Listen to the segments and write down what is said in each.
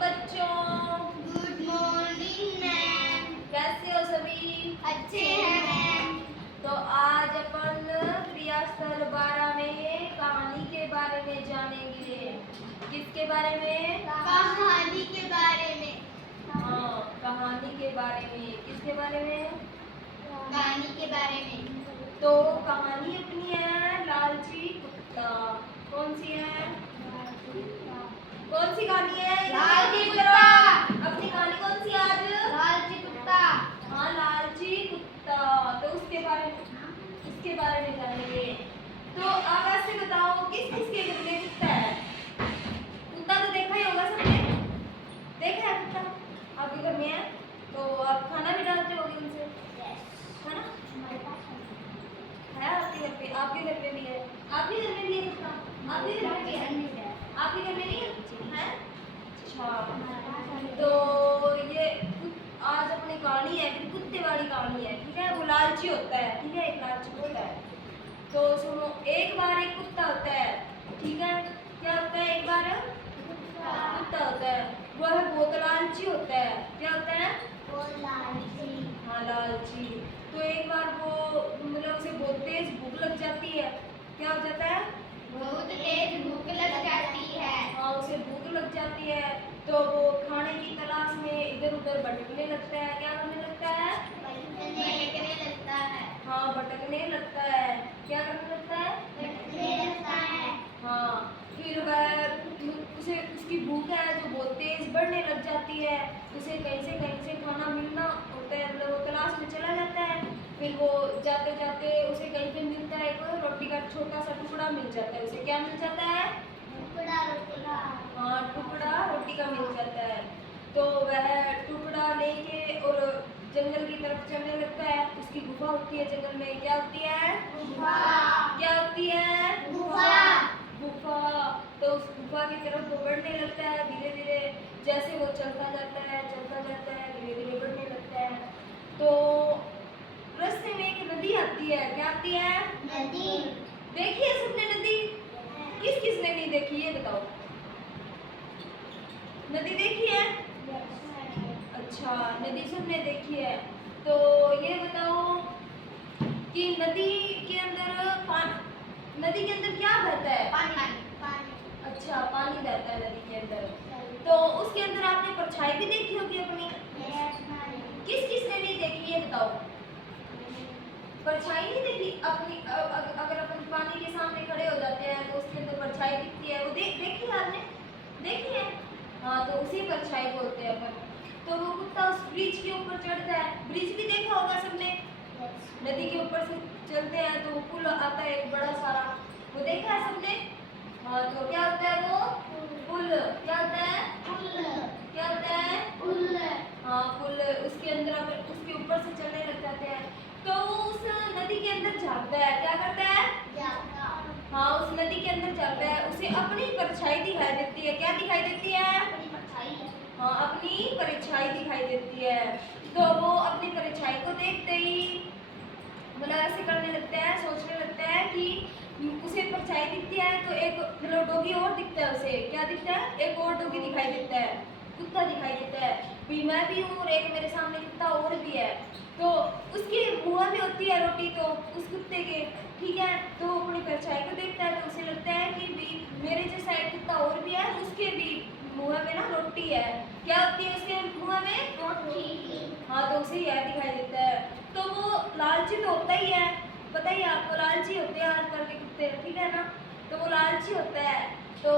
बच्चों। Good morning ma'am. कैसे हो सभी? अच्छे हैं मैम। तो आज अपन क्रियास्थल 12 में कहानी के बारे में जानेंगे। किसके बारे में? कहानी के बारे में। हाँ, कहानी के बारे में। किसके बारे में? कहानी के बारे में। तो कहानी अपनी है लालची कुत्ता। कौन सी है? कौन सी कहानी है? लालची कुत्ता। अपनी कहानी कौन सी है आज? लालची कुत्ता। हाँ, लालची कुत्ता। तो उसके बारे में जानेंगे। तो आप ऐसे बताओ किस किस के घर में कुत्ता है? कुत्ता तो देखा ही होगा सबने। देखा है कुत्ता? आपके घर में है तो आप खाना भी डालते होगे उनसे, है ना? है आपके घर पे? आपके घर में भी है? आपके घर में भी है कुत्ता? आपके घर में भी है? आपके घर में नहीं है? अच्छा, तो ये आज अपनी कहानी है, फिर कुत्ते वाली कहानी है, ठीक है? वो लालची होता है, ठीक है? एक लालची कुत्ता है। तो सुनो, एक बार एक कुत्ता होता है, ठीक है? क्या होता है? एक बार कुत्ता होता है, वह बहुत लालची होता है। क्या होता है? हाँ, लालची। तो एक बार वो मतलब उसे बहुत तेज भूख लग जाती है। क्या हो जाता है? बहुत तेज भूख लग जाती है। हाँ, उसे भूख लग जाती है तो वो खाने की तलाश में इधर उधर भटकने लगता है। क्या करने लगता है? भटकने लगता है। हाँ, भटकने लगता है। क्या करने लगता है? भटकने लगता है। हाँ, फिर वह उसे उसकी भूख है जो बहुत तेज बढ़ने लग जाती है। उसे कहीं से खाना मिलना होता है, मतलब वो तलाश में चला जाता है। फिर वो जाते जाते उसे कहीं पे मिलता है, एक रोटी का छोटा सा टुकड़ा मिल जाता है। उसे क्या मिल जाता है? टुकड़ा रोटी का। हाँ, टुकड़ा रोटी का मिल जाता है। तो वह टुकड़ा लेके और जंगल की तरफ चलने लगता है। उसकी गुफा होती है जंगल में। क्या होती है? गुफा। क्या होती है? गुफा। गुफा। तो उस गुफा की तरफ वो बढ़ने लगता है धीरे धीरे। जैसे वो चलता जाता है धीरे धीरे बढ़ने लगता है। तो रास्ते में एक नदी आती है। क्या आती है? नदी। देखी है सबने नदी? किस किस ने नहीं देखी ये बताओ। नदी देखी है? अच्छा, नदी सबने देखी है। तो ये बताओ कि नदी के अंदर क्या बहता है? पानी। अच्छा, पानी बहता है नदी के अंदर। तो उसके अंदर आपने परछाई भी देखी होगी अपनी। किस किस ने नहीं देखी ये बताओ। परछाई नहीं देखी अपनी? अगर अपन पानी के सामने खड़े हो जाते हैं तो उसके अंदर परछाई दिखती है। वो देखी है आपने? देखी है? हाँ, तो उसी परछाई को होते हैं अपन। तो वो कुत्ता उस ब्रिज के ऊपर चढ़ता है। ब्रिज भी देखा होगा सबने। नदी के ऊपर से चलते हैं तो वो पुल आता है एक बड़ा सारा। वो देखा है सबने? हाँ, तो क्या होता है वो? पुल। क्या होता है? क्या होता है? हाँ, पुल। उसके अंदर अपन उसके ऊपर से चलने लग जाते हैं तो वो उस नदी के अंदर झाँकता है। क्या करता है? हाँ, उस नदी के अंदर जाता है। उसे अपनी परछाई दिखाई देती है। क्या दिखाई देती है? हाँ, अपनी परछाई दिखाई देती है। तो वो अपनी परछाई को देखते ही मतलब ऐसे करने लगता है, सोचने लगता है कि उसे परछाई दिखती है तो एक मतलब डॉगी और दिखता है उसे। क्या दिखता है? एक और डॉगी दिखाई देता है, कुत्ता दिखाई देता है। भी मैं भी हूँ और एक मेरे सामने कुत्ता और भी है। तो उसके मुँह में होती है रोटी तो उस कुत्ते के, ठीक है? तो वो अपनी परछाई को देखता है तो उसे लगता है कि भी मेरे जैसा एक कुत्ता और भी है, उसके भी मुँह में ना रोटी है। क्या होती है उसके मुँह में? हाँ, तो उसे यह दिखाई देता है। तो वो लालची तो होता ही है, पता ही है आपको, लालची होते हैं आजकल के कुत्ते, ठीक है ना? तो वो लालची होता है तो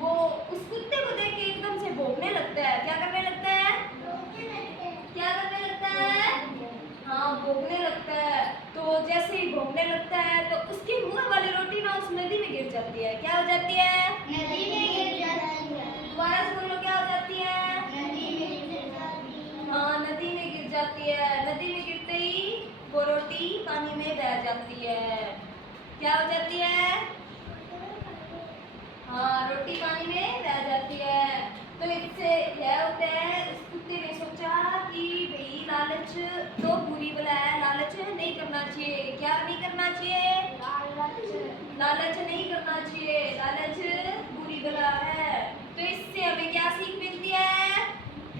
वो उस कुत्ते को देख के एकदम से भौंकने लगता है। क्या करने लगता है? क्या करने लगता है? हाँ, भौंकने लगता है। तो जैसे ही भौंकने लगता है तो उसके मुँह वाली रोटी ना उस नदी में गिर जाती है। क्या हो जाती है? नदी में गिर जाती है। दोबारा से बोलो, क्या हो जाती है? नदी में गिर जाती है। हाँ, नदी में गिर जाती है। नदी में गिरते ही वो रोटी पानी में बह जाती है। क्या हो जाती है? हाँ, रोटी पानी में बह जाती है। तो इससे यह होता है, उस कुत्ते ने सोचा कि भाई लालच तो बुरी बला है, लालच नहीं करना चाहिए। क्या नहीं करना चाहिए? लालच नहीं करना चाहिए। लालच बुरी बला है।